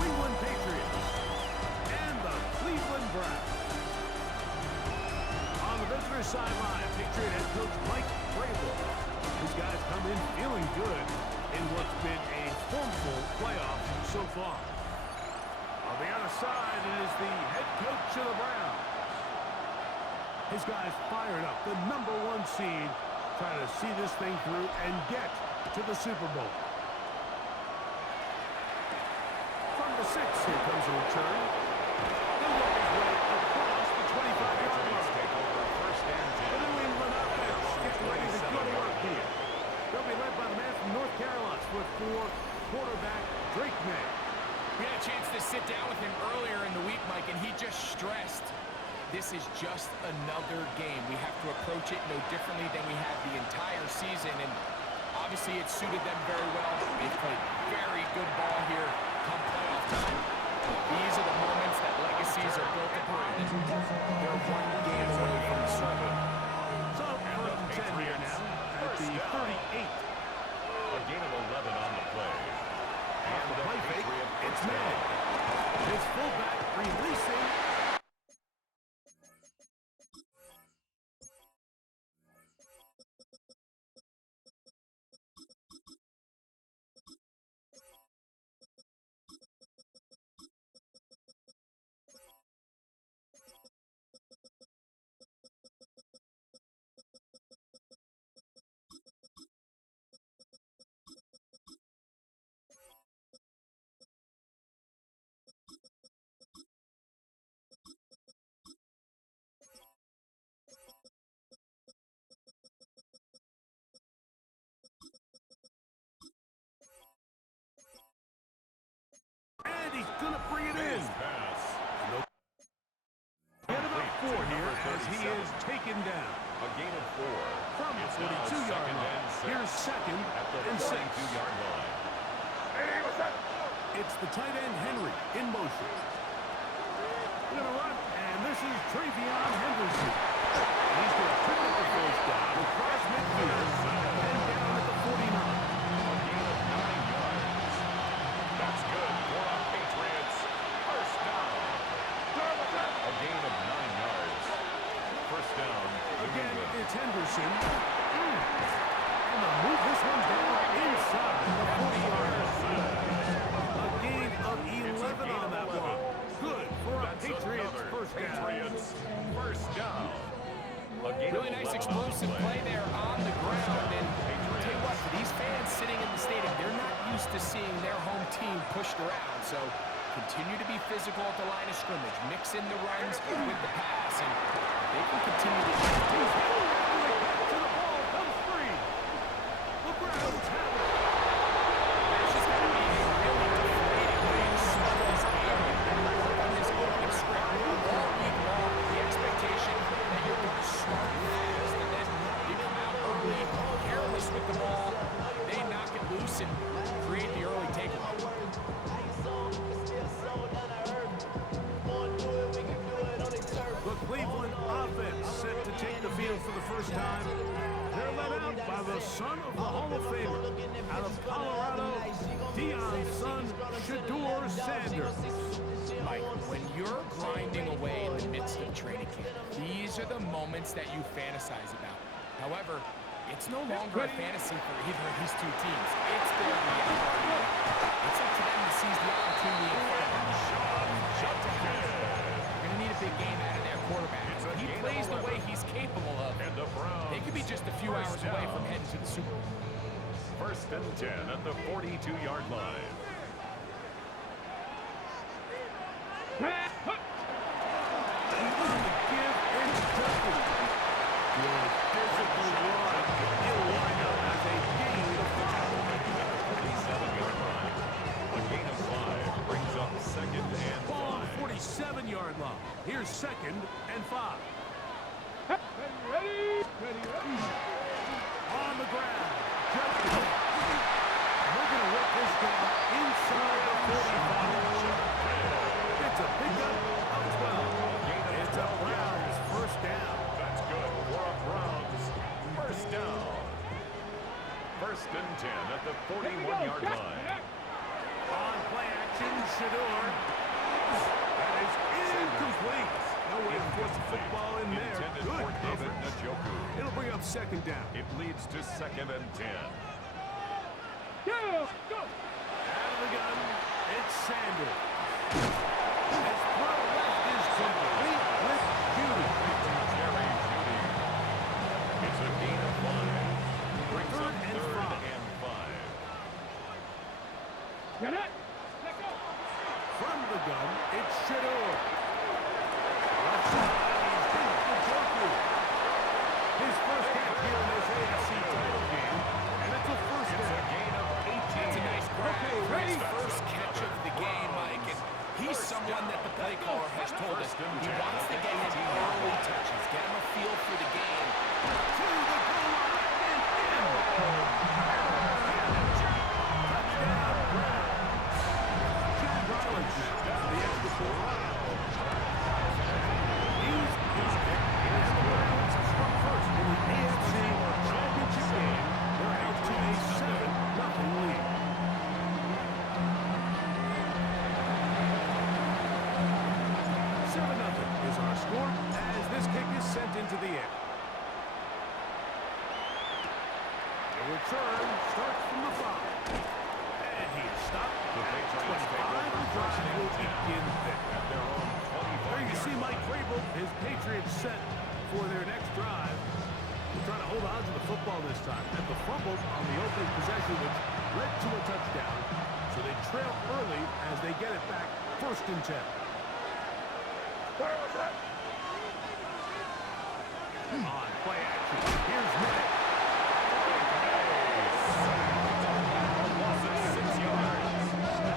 England Patriots and the Cleveland Browns. On the visitor sideline, Patriot head coach Mike Vrabel. These guys come in feeling good in what's been a formful playoff so far. On the other side, it is the head coach of the Browns. His guys fired up, the #1 seed, trying to see this thing through and get to the Super Bowl. From the 6, here comes a return. He'll work his way across the 25-yard line. The New England offense gets ready to go to work here. They'll be led by the man from North Carolina, with 4, quarterback Drake May. We had a chance to sit down with him earlier in the week, Mike, and he just stressed this is just another game. We have to approach it no differently than we have the entire season, and obviously it suited them very well. They've played very good ball here come playoff time. These are the moments that legacies are built upon, and they're 1 game away from the Super Bowl. So, 1st and 10 here now at the 38. A gain of 11 on the play. Off the play fake, it's May. His fullback releasing. And he's going to bring it in. Get about 4 here as he is taken down. A gain of 4. From the 42-yard line. Here's 2nd and 6. It's the tight end Henry in motion. Going to run, and this is Travion Henderson. He's going to pick up the first down across midfield and down at the 49. A gain of 9 yards. That's good for our Patriots. First down. A gain of 9 yards. First down. Again, it's Henderson. And they'll move this one down inside the 40-yard line. A gain of 11 on that one. Good for a Patriots first down. Patriots first down. A gain Really of nice 11 explosive on the play there on the ground. And I'll tell you what, for these fans sitting in the stadium, they're not used to seeing their home team pushed around. So continue to be physical at the line of scrimmage. Mix in the runs with the pass. And they can continue to He's heading back to the ball. Comes free. The Browns have it. That's just going to be a really deflating way to start this game. Work on this opening script all week long. The expectation that you're going to start fast and then you come out early, careless with the ball. They knock it loose and create the early takeaway. The Cleveland offense set to take the field for the first time. They're led out by the son of the Hall of Famer. Out of Colorado, Deion's son, Shedeur Sanders. Mike, when you're grinding away in the midst of training camp, these are the moments that you fantasize about. However, it's no longer a fantasy for either of these 2 teams. It's their reality. It's up to them to seize the opportunity in front of them. They're going to need a big game out of their quarterback. If he plays the way he's capable of, they could be just a few hours away from heading to the Super Bowl. First and 10 at the 42-yard line. Here's 2nd and 5. Ready? On the ground. Jumping. We're going to work this down inside the 45. It's a pickup of 12. It's a Browns first down. That's good for a Browns first down. First and 10 at the 41-yard line. On play action, Shador. That is incomplete. No way to force the football in there. Good coverage. It'll bring up second down. It leads to 2nd and 10. Go! Out of the gun, it's Sanders. His throw left is complete with Judy. Jerry Judy. It's a gain of 5. Brings up 3rd and 5. Get it! From the gun, it's Shador. Left side, he's beat the Joker. His first catch here in this AFC title game, and it's a first down. It's a gain of 18. That's a nice grab. Okay, for ready? his first catch of the game, Mike. And he's someone that the play caller has told us he wants to get his early touches, get him a feel for the game. To the goal line and in. Touchdown, Browns. Jack Rollins down the extra point. He's got it. As the Browns struck first in the AFC Championship game, they're out to a 7-0 lead. 7-0 is our score as this kick is sent into the air. The return starts from the 5. And he is stopped The at Patriots take 25. over The first drive and will 10 begin there. at their own 25. There you see Mike Vrabel, his Patriots set for their next drive. They're trying to hold on to the football this time. And the fumble on the opening possession, which led to a touchdown. So they trail early as they get it back, 1st and 10. On play action, here's Matt. Loss of 6 yards.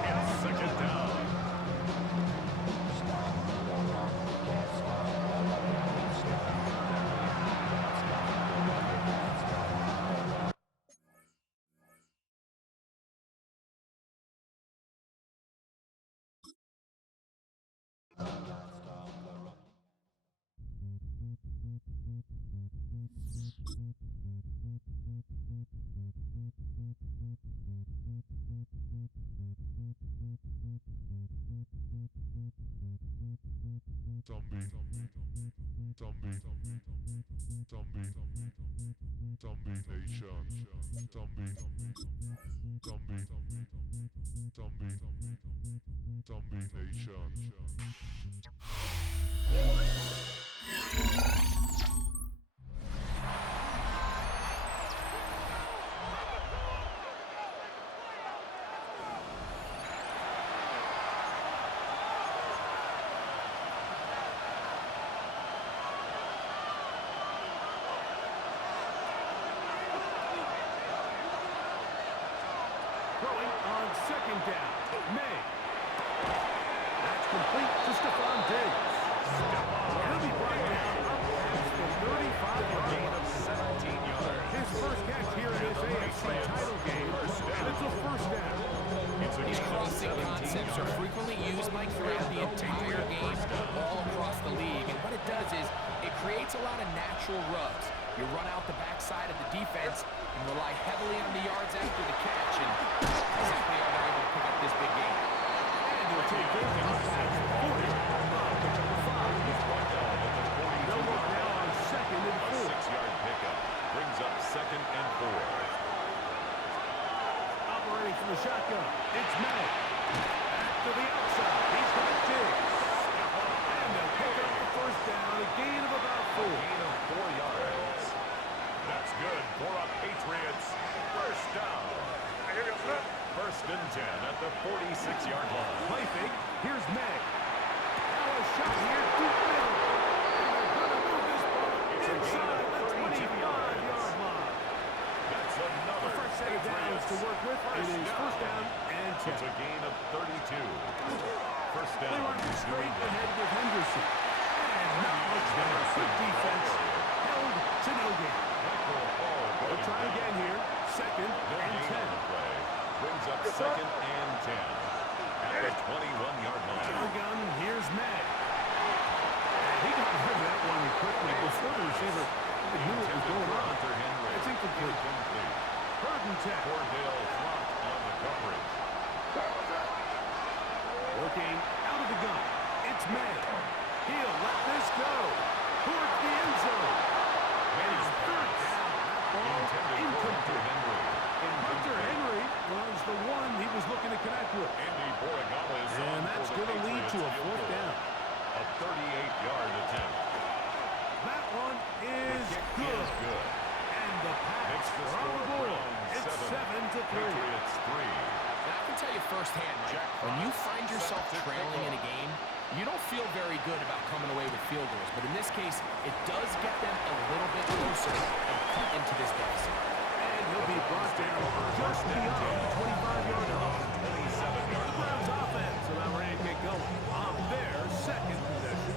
And 2nd down. Throwing on 2nd down, May. That's complete to Stephon Diggs. He'll be brought down up past the 35-yard Gain line. of 17 yards. His first catch here in this AFC title game, and it's a first down. It's a These gain of crossing 17 concepts are yards. frequently used, Mike, throughout the entire game, all across the league. And what it does is it creates a lot of natural rubs. You run out the backside of the defense and rely heavily on the yards after the catch. And exactly how they're able to pick up this big game. And he'll take this up past 40. Pick up the 5. He's brought down at the 42. They'll look now on 2nd and A 4. 6-yard pickup brings up 2nd and 4. Operating from the shotgun, it's May. Back to the outside, he's got Diggs. And they'll pick up the first down, a gain of about 4. Gain of 4 yards. That's good for a Patriots first down. 1st and 10 at the 46-yard line. Play fake, here's May. Now a shot here, deep middle. And they're going to move this ball inside the 25-yard line. That's another The first set of downs to work with. It is 1st down and 10. It's a gain of 32. First They down. run straight ahead with Henderson. And not much there. Good defense. Held to no gain. They'll try again here. 2nd No and gain 10. on the play. Brings up 2nd and 10 at the 21-yard line. Shotgun, here's Matt. And he got rid of that one quickly before the receiver even knew what was going on. Hunter Henry. It's incomplete. Incomplete. 3rd and 10. Cordell Flott on the coverage. looking out of the gun. It's May. He'll let this go toward the end zone. And it's third down. That ball incomplete. Hunter Henry was the one he was looking to connect with. And that's going to lead to a fourth down. A 38-yard attempt. That one is good. And the pass on the board. It's 7-3. Patriots 3. And I can tell you firsthand, Mike, when you find yourself trailing in a game, you don't feel very good about coming away with field goals. But in this case, it does get them a little bit closer and cut into this deficit. And he'll be brought down just beyond the 25-yard line. 27-yard The Browns offense about ready to get going on their second possession.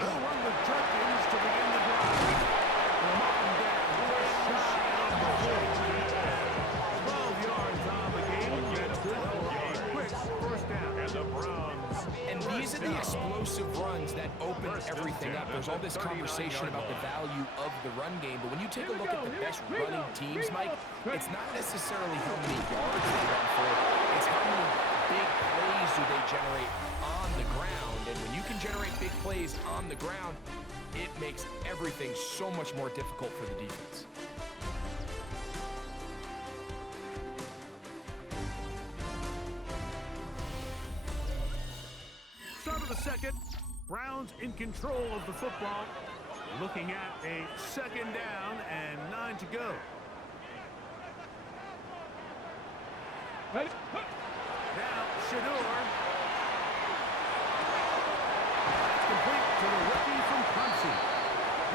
They'll run the Jerkins to begin the drive. From up and down, just shy of the 40. 12 yards on the game. That's good for a quick first down. And the Browns. And these are the explosive runs that open everything up. There's all this conversation about the value of the run game, but when you take a look at the best running teams, Mike, it's not necessarily how many yards they run for, it's how many big plays do they generate on the ground. And when you can generate big plays on the ground, it makes everything so much more difficult for the defense. Start of the second. Browns in control of the football. Looking at a second down and 9 to go. Now, Shador. That's complete to the rookie from Clemson.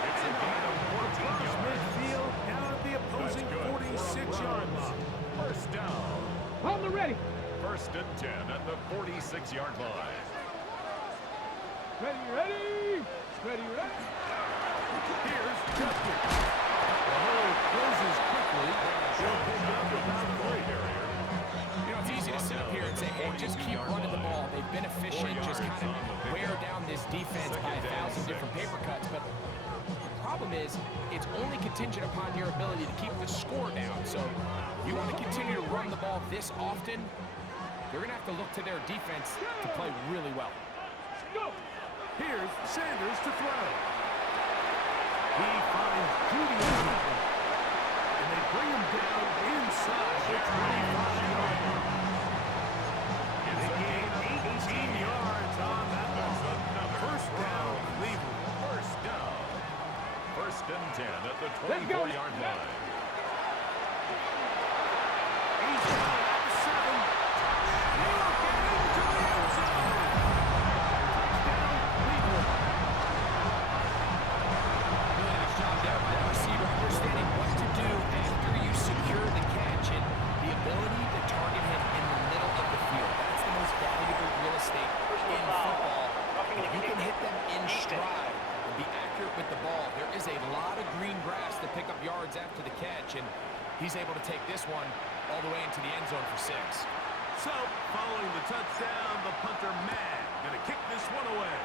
It's a gain of 14 Across yards. midfield, down at the opposing 46-yard line. First down. On the ready. First and 10 at the 46-yard line. Ready. Here's Judkins. The hole closes quickly. He'll pick up about 3. You know, it's easy to sit up here and say, hey, just keep running the ball. They've been efficient, just kind of wear down this defense by 1,000 different paper cuts. But the problem is, it's only contingent upon your ability to keep the score down. So if you want to continue to run the ball this often, you're going to have to look to their defense to play really well. Here's Sanders to throw. He finds Judy and they bring him down inside the 25-yard line. They gain 18 yards on that ball. First down, Cleveland. First down. First and 10 at the 24-yard line. He's down at the 7. He'll get into the end zone. Touchdown, Cleveland. Really nice job there by the receiver, understanding what to do after you secure the catch and the ability to target him in the middle of the field. That's the most valuable real estate in football. If you can hit them in stride and be accurate with the ball, there is a lot of green grass to pick up yards after the catch, and he's able to take this one all the way into the end zone for 6. So, following the touchdown, the punter mad. Gonna kick this one away.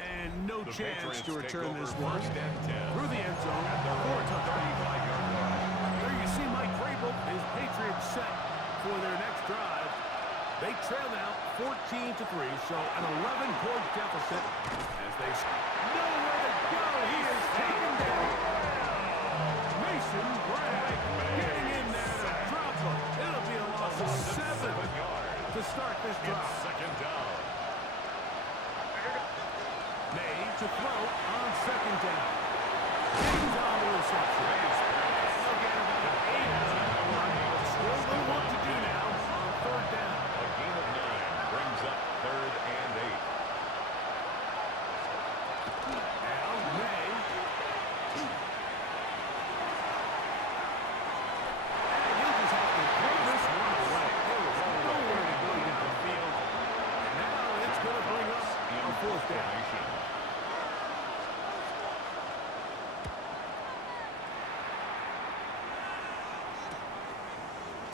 And no The chance Patriots to take return over this one first and 10 through the end zone at their for a own touchdown. 35-yard line. There you see Mike Vrabel, his Patriots set for their next drive. They trail now 14-3, so an 11-point deficit as they nowhere to go. He is taken down. Mason Bragg getting in there to drop him. It'll be a loss of 7 yards. to start this It's drive. second down. May to throw on second down. James on the reception. They'll get about 8 out of that one, but still a little work to do now on third down. A gain of 9 brings up third and 8. Now May. And he'll just have to throw this one away. There was nowhere to go get the field. And now it's going to bring up a fourth down.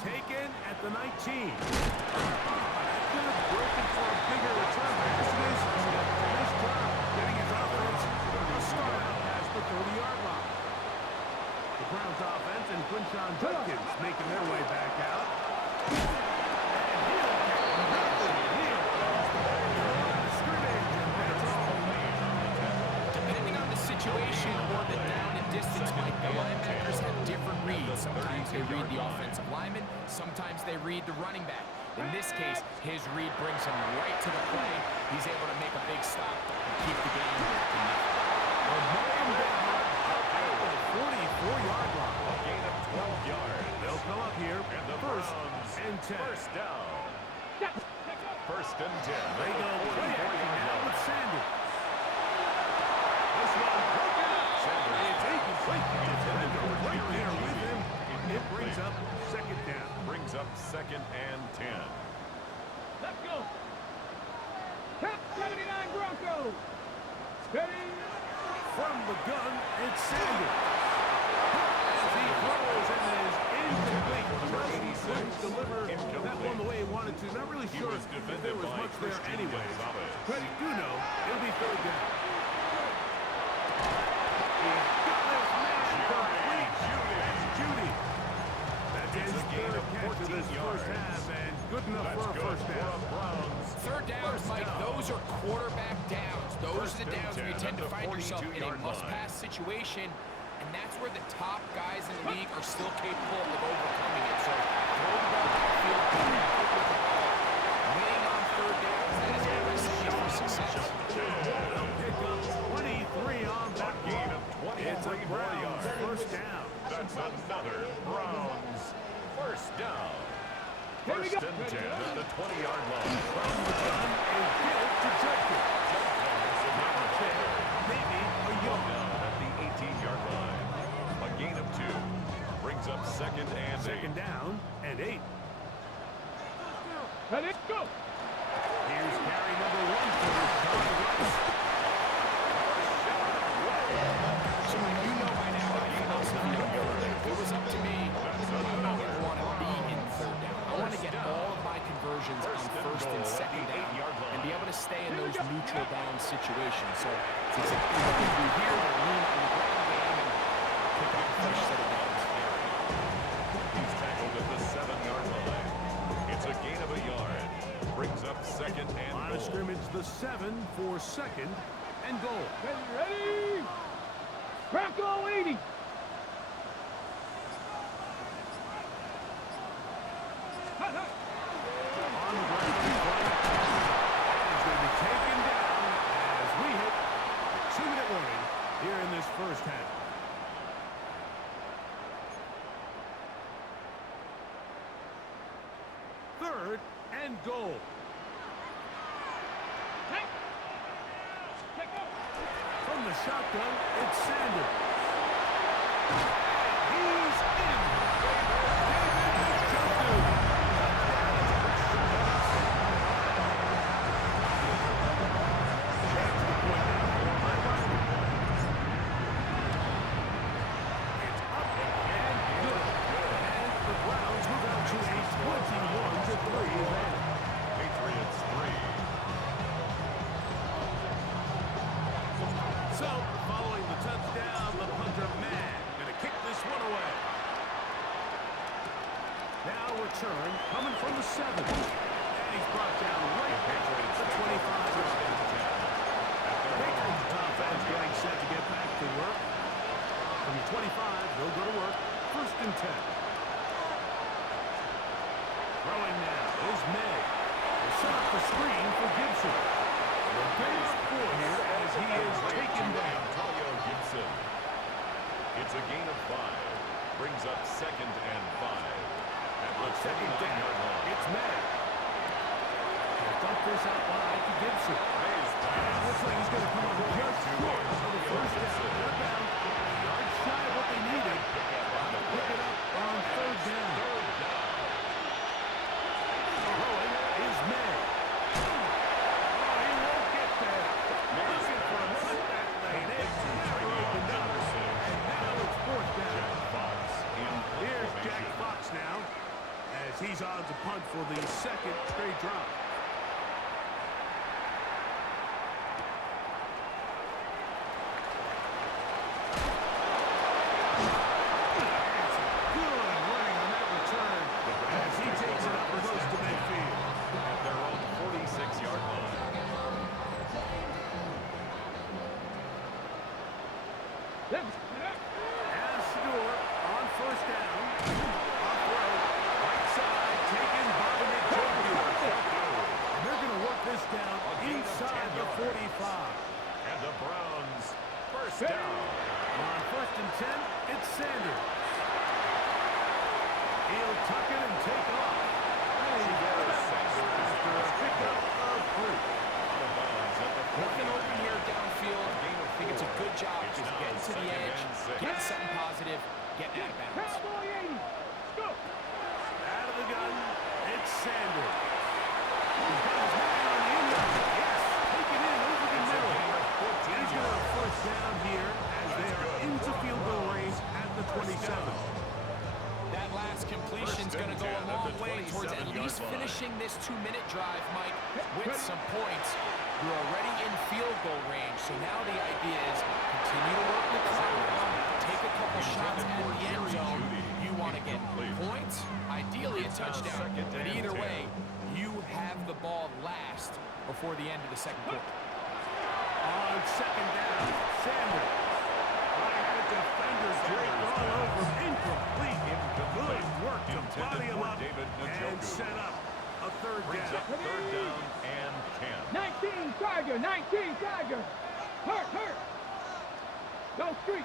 Taken at the 19. That could have broken making their way back out. And he'll get nothing here. Scrimmage, and that's all. Depending on the situation or the down and distance, Mike, the linebackers have different reads. Sometimes they read the offensive lineman, sometimes they read the running back. In this case, his read brings him right to the play. He's able to make a big stop and keep the game to nothing. A man down at the 44-yard line. A gain of 12 yards. They'll come up here And the first Browns, and 10. first down. First and 10. They go play action now with Sanders. This one broken up. Sanders. It's incomplete. The defender right there with him. It brings up second down. Brings up second and 10. Let's go. Top 79 Broncos. Steady. From the gun, it's Sanders. As he throws and is incomplete. Just couldn't deliver that one the way he wanted to. Not really sure was if defended there was by much there Christian anyway. Gonzalez. But you do know it'll be third down. He's got this man complete. That's Judy. That's his third catch of this first half, and good enough for a first down. Third downs, Mike, those are quarterback downs. Those are the downs where you tend to find yourself in a must-pass situation, and that's where the top guys in the league are still capable of overcoming it. So throw the ball downfield, be accurate with the ball. Winning on third downs, that is a recipe for success. They'll pick up 23 on that Gain one. of 23 It's a Browns yards. first down. That's another Browns first down. Here we First go. and 10 at the 20-yard line. From the gun, a give to Judkins. Maybe a yard. Down at the 18-yard line. A gain of 2. Brings up second and 8. Second down and 8. Ready, go. Here's carry number 1 for Sean Rice. So you know by now my philosophy on third down. If it was up to me, I don't want to be in third down. I want to get all of my conversions on first and second down and be able to stay in those neutral down situations. So it's exactly what we do here. We lean on the ground game and pick up a fresh set of downs. He's tackled at the 7-yard line. It's a gain of a yard. Brings up second and Line goal. of scrimmage, the 7 for second and goal. Ready. Bronco 80. Hot, hot. On the ground in front. He's going to be taken down as we hit the 2-minute warning here in this first half. Third and goal. Hey. Check out. From the shotgun, it's Sanders. He's in. David Njoku. It's up and good. And the Browns move out to a 21-3 advantage. Patriots 3. So, following the touchdown, the punter man gonna kick this one away. Now return coming from the 7. And he's brought down right at the 25. Patriots offense getting set to get back to work. From the 25, they'll go to work. First and 10. Throwing now is May. They'll set up the screen for Gibson. They'll get up 4 here as he is taken down. Antonio Gibson. It's a gain of 5. Brings up second and 5. At the Second down, 29-yard line. it's May. He'll dump this out wide to Gibson. May's pass. Looks like he's going to come up just short of the first down. They're down a yard shy of what they needed. Pick it up on third down. Throwing is May. Oh, he won't get there. Looking for a putback lane. It's never opened up. And now it's fourth down. Here's Jack Fox now, as he's on to punt for the second straight drop. Good running on that return. Left. As Shador on first down. Off road. Right side taken by Njoku. And they're going to work this down inside the 45. And the Browns first down. On first and 10, it's Sanders. He'll tuck it and take off. After a pickup of 3. Out of bounds at the Nothing 49. open here downfield. I think it's a good job It's just now getting to the second edge, and 6. getting something positive, getting out of bounds. Cowboy 80. Go. Out of the gun, it's Sanders. He's got his man on the end. Yes, take it in over the middle. He's going to first down here as they are into field goal range at the 27. That last completion's going to go a long way towards at least finishing this 2-minute drive, Mike, with some points. You're already in field goal range, so now the idea is continue to work the clock, take a couple shots at the end zone. You want to get points, ideally a touchdown, but either way, you have the ball last before the end of the second quarter. On second down, Sanders. High-headed defender draped all over. Incomplete. Good work to body him up and set up a third Brings down. up third down and 10. 19 Tiger. 19 Tiger. Hurt. Go street.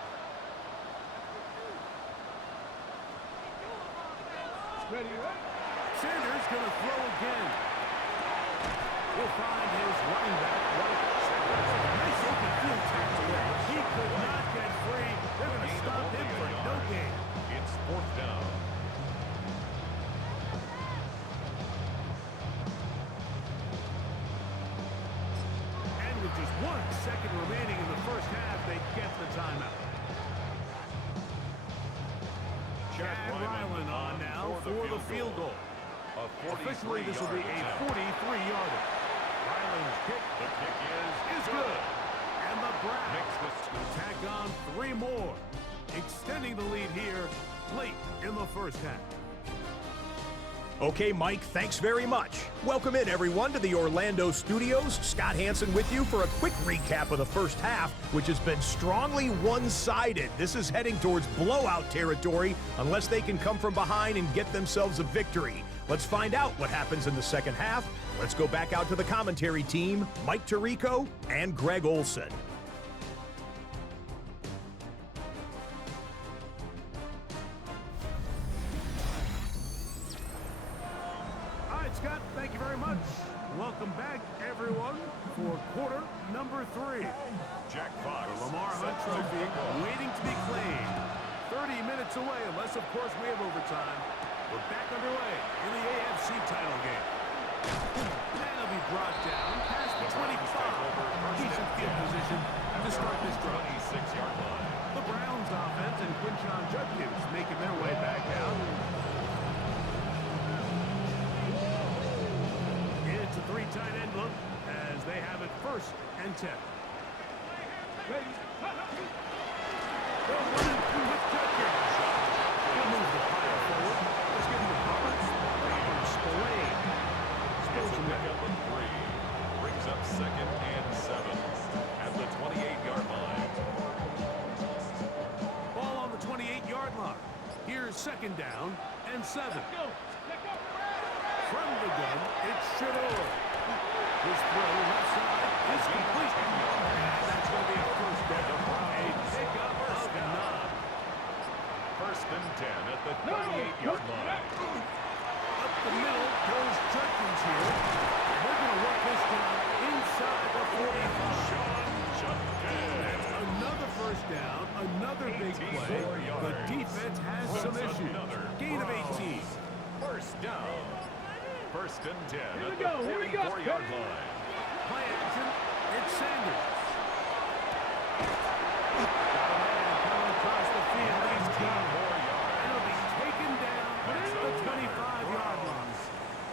Ready, right? Sanders going to throw again. We'll find his running back, White. Nice open field tackle there. He could not get free. They're going to stop him for no gain. It's fourth down. And with just 1 second remaining in the first half, they get the timeout. Chad Ryland on now for the field goal. Officially, this will be a 43-yarder. Ryland's kick. The kick Is good. And the Browns will tack on 3 more, extending the lead here late in the first half. Okay, Mike, thanks very much. Welcome in, everyone, to the Orlando studios. Scott Hansen with you for a quick recap of the first half, which has been strongly one-sided. This is heading towards blowout territory unless they can come from behind and get themselves a victory. Let's find out what happens in the second half. Let's go back out to the commentary team, Mike Tirico and Greg Olson. All right, Scott, thank you very much. Welcome back, everyone, for quarter number 3. Jack Fox. The Lamar Hunt set to Trophy kick off. waiting to be claimed. 30 minutes away, unless, of course, we have overtime. We're back underway in the AFC title game. That'll be brought down past the 25. Decent field position to start this drive. 26-yard line. The Browns offense and Quinshon Judkins making their way back out. It's a 3 tight end look as they have it first and 10. Ready. They're running through with Judkins. He'll move the pile forward. Let's give him the Roberts. Spillane. It's a pickup of 3. Brings up second and 7 at the 28-yard line. Ball on the 28-yard line. Here's second down and 7. Go. Let go. From the gun, it's Shador. His throw left side is complete. And that's going to be a first down. A pickup of 9. First and 10 at the 38-yard line. Up the middle goes Judkins here. They're going to work this down inside the 45. That's another first down, another big play. The defense has some issues. Gain of 18. First down. First and 10 Here at we the go, here we go. 44-yard line. Play action, it's Sanders. Got a man coming across the field. He's gone. And he'll be taken down at the 25-yard line.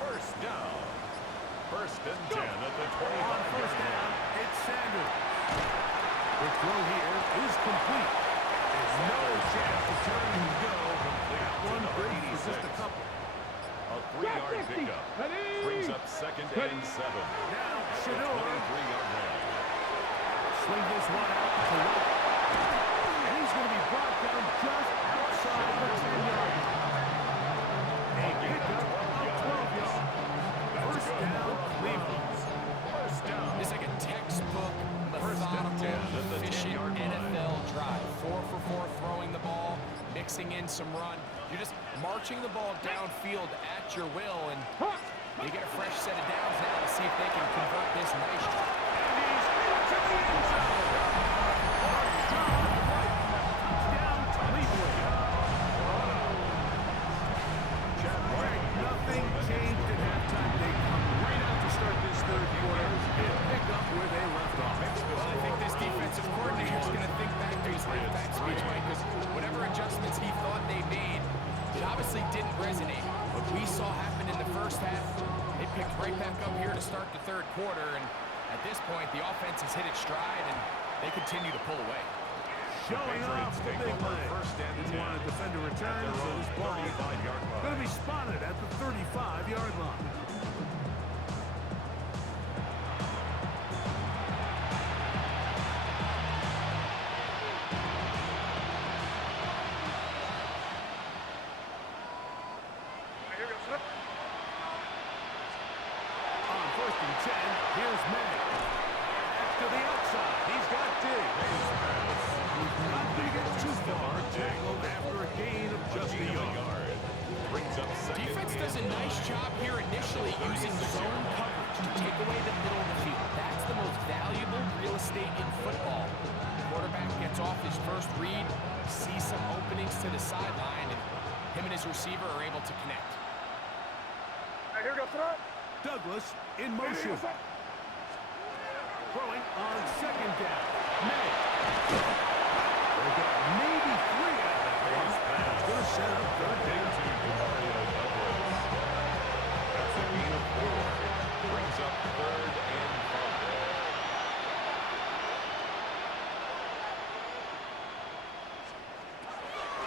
First down. First and 10 at the On 25-yard first down, line. it's Sanders. The throw here is complete. There's no chance to turn and go. That one brings for just a couple. A 3-yard pickup. Ready. Brings up second and 7. Now, At the Shador 23-yard line. swing this one out to White. And he's mixing in some run. You're just marching the ball downfield at your will, and they get a fresh set of downs now to see if they can convert this nice drive. And he's into the end zone. Touchdown, Cleveland. Nothing changed at halftime. They come right out to start this third quarter and pick up where they left off. Well, I think this defensive coordinator is going to think back to his halftime speech, Mike, because whatever adjustments he thought they made, it obviously didn't resonate. What we saw happen in the first half, they picked right back up here to start the third quarter, and at this point, the offense has hit its stride, and they continue to pull away. Showing off the big play. Didn't want to defend a return, so this ball going to be spotted at the 35-yard line. On 1st and 10, here's May. Back to the outside. He's got Diggs. Not going to get too far. Tackled after a gain of just a yard. Brings up second. Defense does a nice job here initially using zone coverage to take away the middle of the field. That's the most valuable real estate in football. The quarterback gets off his first read, sees some openings to the sideline, and him and his receiver are able to connect. Here goes throw. Douglas in motion. Throwing on 2nd down. May. They got maybe 3 out of that one. It's going to set up 3rd down. That's a gain of 4. Brings up 3rd and 5.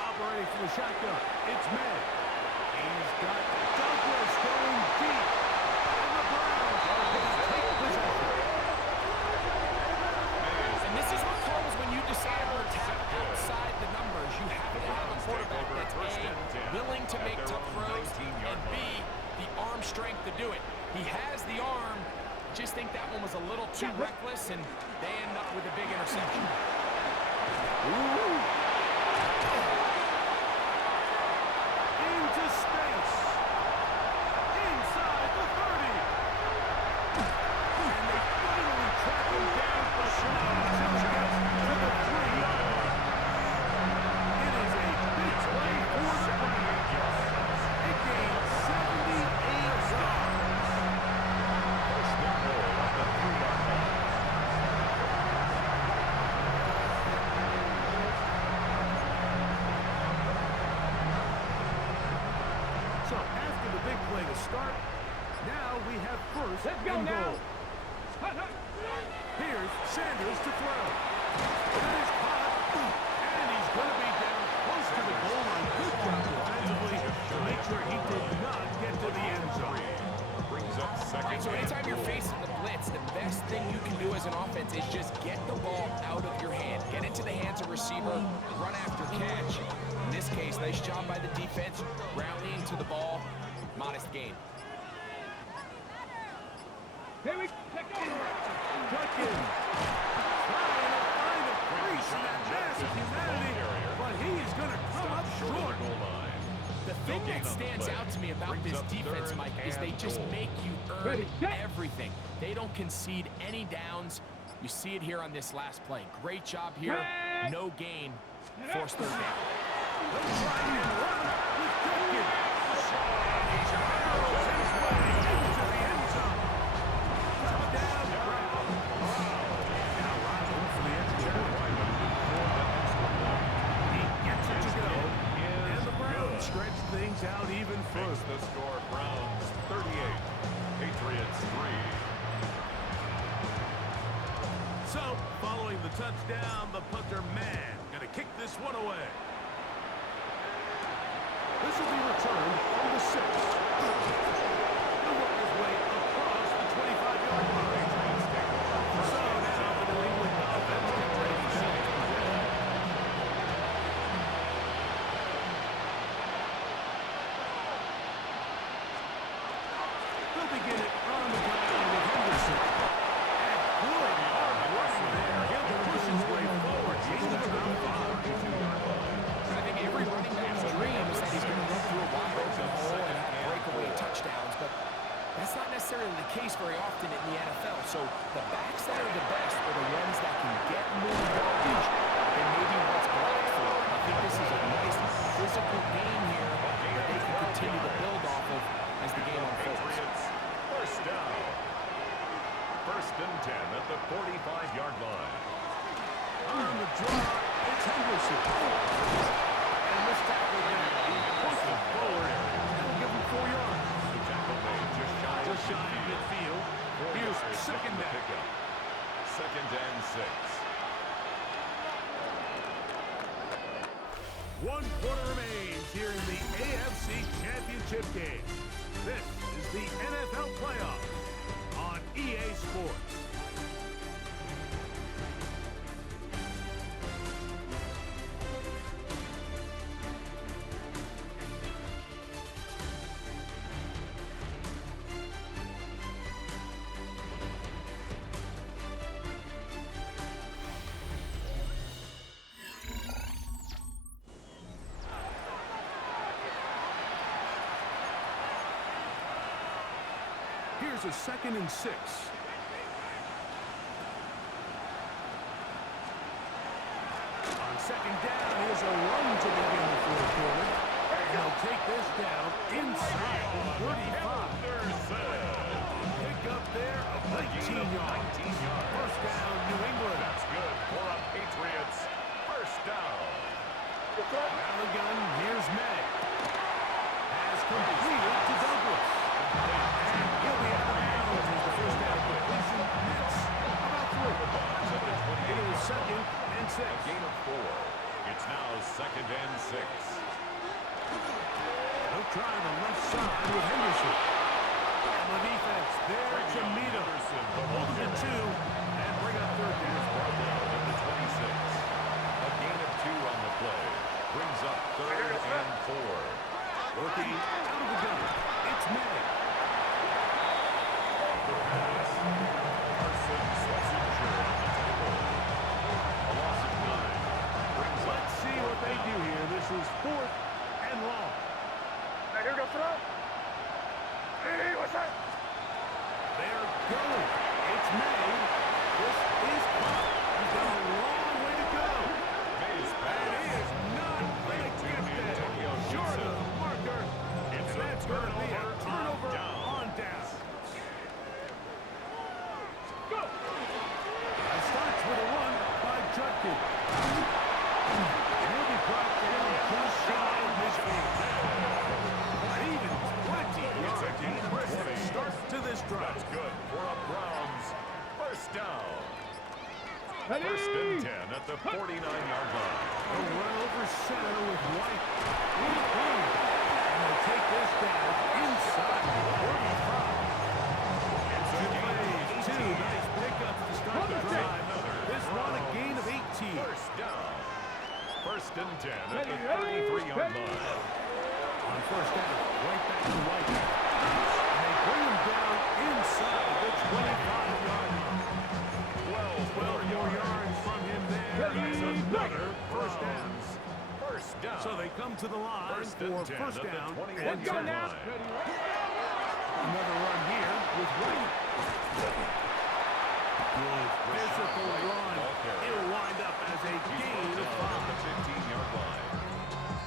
Operating from the shotgun. It's May. He's got Douglas going deep. And the Browns are going to take possession. And this is what comes when you decide to attack outside the numbers. You have to have a quarterback that's A, willing to make tough throws, and B, the arm strength to do it. He has the arm. Just think that one was a little too reckless, and they end up with a big interception. Into space. Inside the 30. And they finally track him down for Snow until he gets to the 3-yard line. It is a big play for the Browns. It gained 78 yards. First and goal at the 3-yard line. So after the big play to start, now we have 1st Let's go and now. goal. Here's Sanders to throw. That is caught. And he's going to be down close to the goal line. Good job defensively to make sure he did not get to the end zone. Brings up All second. right, so anytime you're facing the blitz, the best thing you can do as an offense is just get the ball out of your hand. Get into the hands of receiver, run after catch. In this case, nice job by the defense, rallying to the ball, modest gain. Here we check over. Judkins trying to find a crease in that mass of humanity, but he is going to come up short. Goal line. The thing that stands out to me about this defense, Mike, is they just make you earn everything. They don't concede any downs. You see it here on this last play. Great job here. No gain. Forced 3rd down. They'll try and run with Judkins. He's barrels his way into the end zone. Touchdown, Browns. Now Rodman for the extra point. He gets it to go. And the Browns stretch things out even Makes further. the score Browns 38, Patriots 3. So, following the touchdown, the punter man going to kick this one away. This will be returned on the 6. He'll work his way across the 25-yard line. So now the New England offense gets ready for the next possession. They'll begin it on the ground with Henderson. And good hard running there. He'll push his way forward. Gain of about 5. I think every running So the backs that are the best are the ones that can get more yardage than maybe what's blocked for. I think this is a nice physical game here that they can continue to build off of as the game unfolds. Patriots, first down. First and 10 at the 45-yard line. On the draw, it's Henderson. And this tackle back, he pushes it forward. That'll give him 4 yards. The tackle made just shy of midfield. Here's second down. Pickup. Second and 6. 1 quarter remains here in the AFC Championship game. This is the NFL playoffs on EA Sports. Here's a second and 6. On second down, here's a run to begin the fourth quarter. And he'll take this down inside the 35. Pick up there of 19 yards. First down, New England. That's good for a Patriots. First down. Now the gun, here's May. Has completed to Douglas. And he'll be out of bounds as the first down completion hits about 3. It is second and 6. Gain of 4. It's now second and 6. They'll try the left side with Henderson. And the defense there to meet him. Hold them to 2 and bring up third down. Brought down at the 26. A gain of 2 on the play. Brings up third and 4. Working out of the gun. It's May. Let's see what they do here. This is 4th and long. Hey, here we go, throw. Hey, what's that? They're going. It's May. This is caught. He's got a long way to go. And he is not going to get that. Short of the marker. And that's going to be a turnover on down. Go. It starts with a run by Judkins. He'll be brought down just shy of midfield. Even 20 yards. Impressive start to this drive. That's good for a Browns. First down. Ready? First and 10 at the 49-yard line. A run over center with White. And they'll take this down inside the 45. Two plays, 2 nice pickups to start the drive. This one a gain of 18. First down. First and 10 at the Ready, 33-yard ready. line. On first down, right back to White. And they bring him down inside the 25-yard line. 12 more yards from him there. That's another first down. First down. So they come to the line First for and 10 first at the down 21 and yard 10. line. Another run here with White. Good physical run. It'll wind up as a gain of 5. The 15-yard line.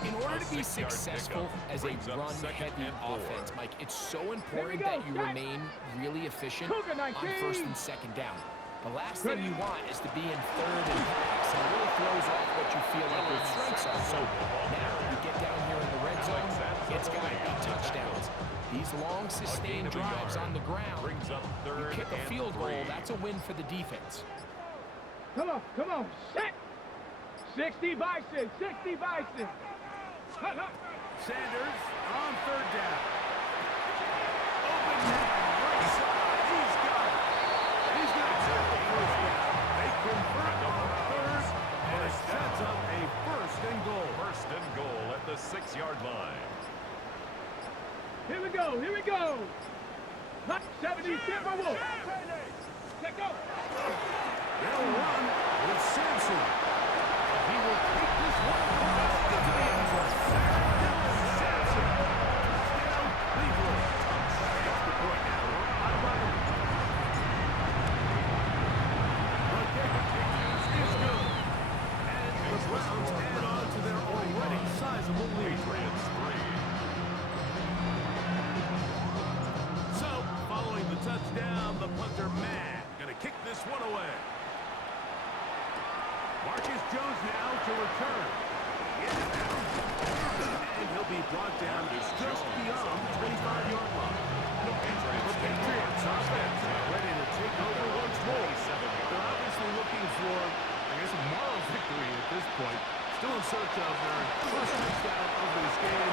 In order to be 6-yard successful pickup as a brings up second run-heavy and 4. offense, Mike, it's so important go, that you set. remain really efficient Cougar on 19. first and second down. The last thing Ready. you want is to be in third and pass, and it really throws off what you feel like your strengths are. So now you get down here in the red zone, it's got to be touchdowns. These long, sustained drives on the ground, Brings up you third kick a and field goal, 3. that's a win for the defense. Come on, set. 60 Bison, 60 Bison. Hut, hut. Sanders on third down. Open man, right side. He's got it. He's going to take the first down. They convert on third, and it sets up a first and goal. First and goal at the 6-yard line. Here we go. Hut, 70 Timberwolves. Check out. They'll run with Sampson. He will take this one across into the end zone. Dylan Sampson. Touchdown, Cleveland. That's the point now. one away. Marcus Jones now to return. And he'll be brought down just beyond the 25-yard line. The Patriots offense ready to take over once more. They're obviously looking for, I guess, a moral victory at this point. Still in search of their first touchdown of this game.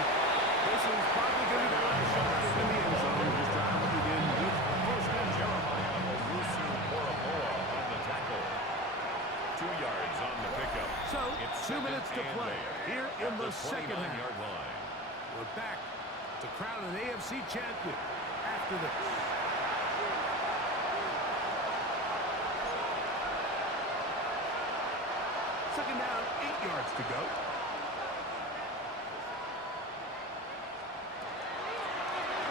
This is probably going to be the last shot in the end zone. Just trying to begin with first and Jeremiah Owusu Koramoah on the tackle. 2 yards on the pickup. So, It's 2 minutes to second play and here in the second half. 29-yard line. We're back to crown an AFC champion after this. Second down, 8 yards to go.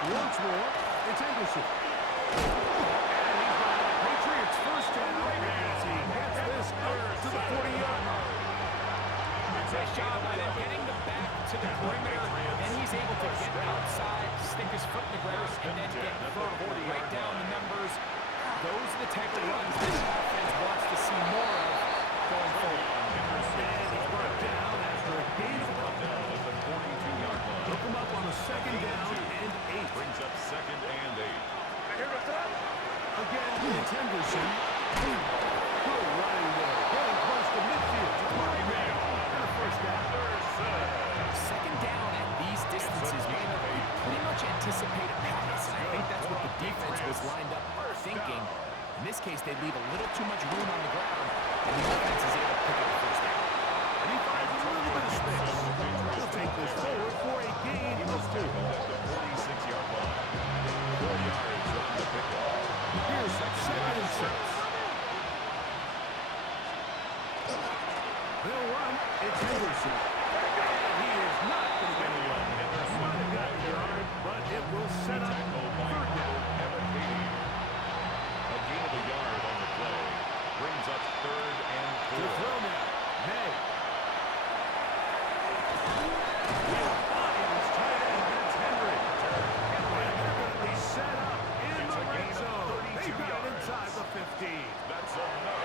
Once more, it's Anderson. And he's got the Patriots first down as he gets this up to the 40-yard line. Nice job by them getting the back to the perimeter, and he's able to get outside, stick his foot in the ground, and then get vertical right down the numbers. Those are the type of runs this offense wants to see more of going forward. And he's brought down after a gain of a couple. At the 42-yard line. Hook him up on a second down and 8. Brings up second and 8. Again, it's Henderson. Good running there. Getting close to midfield. Marty Mayo. And a first down. Second down at these distances, man, you pretty much anticipate a pass, and I think that's what the defense was lined up thinking. In this case, they leave a little too much room on the ground, and the offense is able to pick up the first down. And he finds a little bit of space. He'll take this forward for a gain of 2. At the 46-yard line. 4 yards on the pickup. Here's second and 6. They'll run. It's Henderson. And he is not going to get away. Might have got a yard, but it will set up third down. A gain of a yard on the play. Brings up third and To 4. throw now. May. Lions tight end. That's Henry. And they're going to be set up in the red zone. They got it inside the 15. That's another